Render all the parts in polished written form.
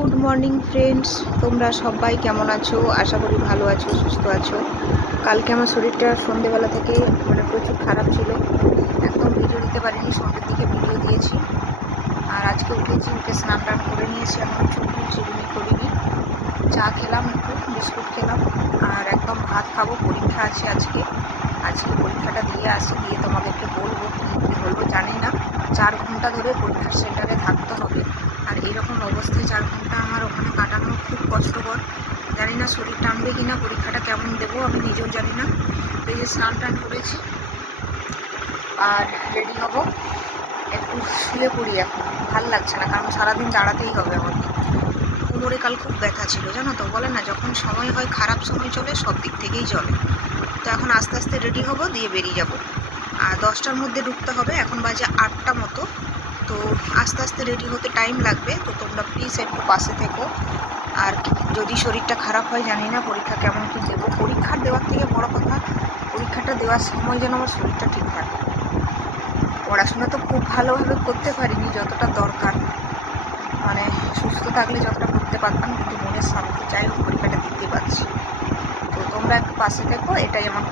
Good morning friends, তোমরা সবাই কেমন আছো? আশা করি ভালো আছো, সুস্থ আছো। কালকে আমার শরীরটা সন্ধেবেলা থেকে প্রচুর খারাপ ছিল, একদম ভিডিও দিতে পারিনি। সন্ধ্যের দিকে ভিডিও দিয়েছি। আর আজকে উঠে স্নান টান করে নিয়েছি, এখন চুলমি করিনি। চা খেলাম, একটু বিস্কুট খেলাম, আর একদম ভাত খাবো। পরীক্ষা আছে আজকে পরীক্ষাটা দিয়ে আসি, দিয়ে তোমাদেরকে বলবো কী বলবো জানি না। 4 ঘন্টা ধরে পরীক্ষার সেন্টারে থাকতে হবে, আর এইরকম অবস্থায় 4 ঘন্টা আমার ওখানে কাটানো খুব কষ্টকর। জানি না শরীর টানবে কি না, পরীক্ষাটা কেমন দেবো আমি নিজেও জানি না। এই যে স্নান টান করেছি আর রেডি হব, একটু শুয়ে পড়ি। এখন ভাল লাগছে না, কারণ সারাদিন দাঁড়াতেই হবে আমাকে। কোমরে কাল খুব ব্যথা ছিল, জানো তো। বলে না, যখন সময় হয় খারাপ সময় চলে, সব দিক থেকেই চলে। তো এখন আস্তে আস্তে রেডি হব, দিয়ে বেরিয়ে যাব। আর 10টার মধ্যে ঢুকতে হবে, এখন বাজে 8টা মতো। তো আস্তে আস্তে রেডি হতে টাইম লাগবে, তো তোমরা প্লিজ একটু পাশে থেকো। আর যদি শরীরটা খারাপ হয় জানি না পরীক্ষা কেমন কী দেবো। পরীক্ষা দেওয়ার থেকে বড় কথা, পরীক্ষাটা দেওয়ার সময় যেন আমার শরীরটা ঠিক থাকে। পড়াশোনা তো খুব ভালোভাবে করতে পারিনি যতটা দরকার, সুস্থ থাকলে যতটা করতে পারতাম, কিন্তু মনের শান্তি চাই পরীক্ষাটা দিতে পারছি। তো তোমরা একটু পাশে থেকো, এটাই আমার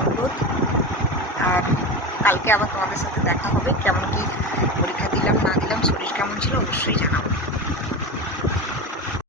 অনুরোধ। আর কালকে আবার তোমাদের সাথে দেখা হবে, কেমন কি পরীক্ষা দিলাম না দিলাম, শরীর কেমন ছিল অবশ্যই জানাবো।